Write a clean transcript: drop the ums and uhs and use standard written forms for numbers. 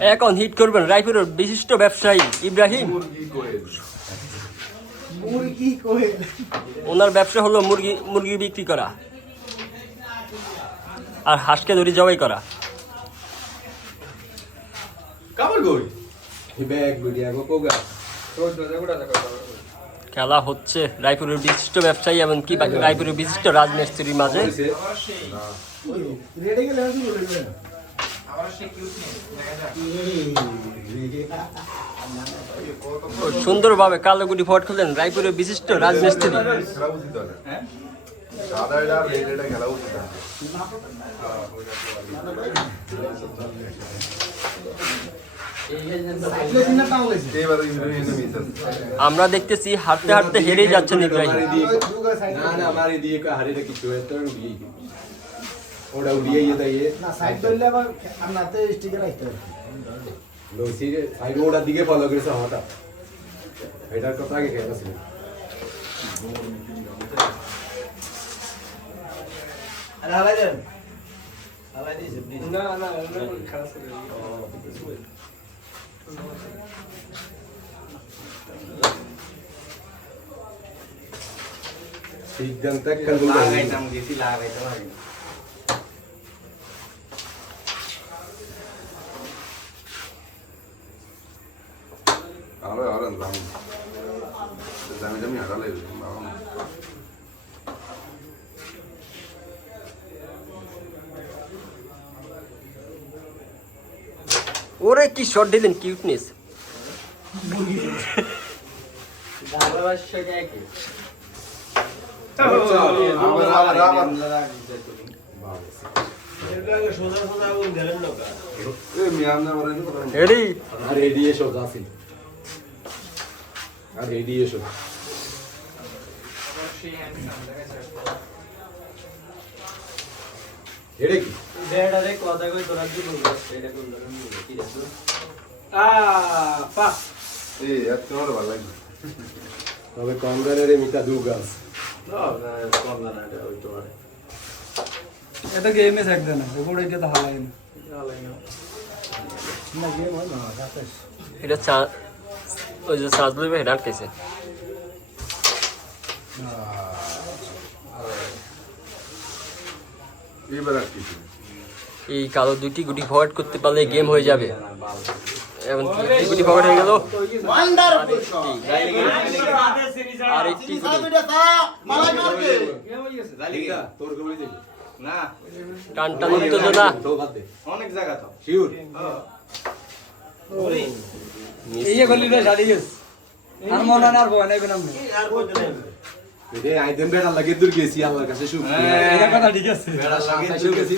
এখন হিট করবেন রায়পুরের বিশিষ্ট ব্যবসায়ী ইব্রাহিম। ওনার ব্যবসা হলো মুরগি বিক্রি করা আর হাঁসকে ধরে জবাই করা। খেলা হচ্ছে রায়পুরের বিশিষ্ট ব্যবসায়ী এবং কি রায়পুরের বিশিষ্ট রাজমিস্ত্রির মাঝে। সুন্দরভাবে কালো গুটি ফট খুললেন রায়পুরের বিশিষ্ট রাজমিস্ত্রি। আমরা দেখতেছি হাঁটতে হাঁটতে হেরেই যাচ্ছেন ইব্রাহিম। দিকে ফলো করেছে হঠাৎ এটার কথা আগে খেয়াল ছিল। সিদ্ধান্ত ওরে কি শট দিলেন, কিউটনেস। তবে কমদানের মিটা দু গাছ এটা গেমে থাকবে না, ওপরে এটা তো হালাই না। এটা ওই যে চার্জ লইবে হেডার কেছে। এই কালো দুটি গুটি ফরওয়ার্ড করতে পারলে গেম হয়ে যাবে। এবং গুটি ফরওয়ার্ড হয়ে গেল। আরেকটি টান টান উত্তেজনা। অনেক জায়গা তো শিওর এই গলিটা সারি গেছে আর মনে না আর বয় নাই বেনাম আইদেন বেড়া লাগে দূর গেছি আল্লাহর কাছে শুকরিয়া। এটা কথা ঠিক আছে। বেড়া লাগে দূর গেছি।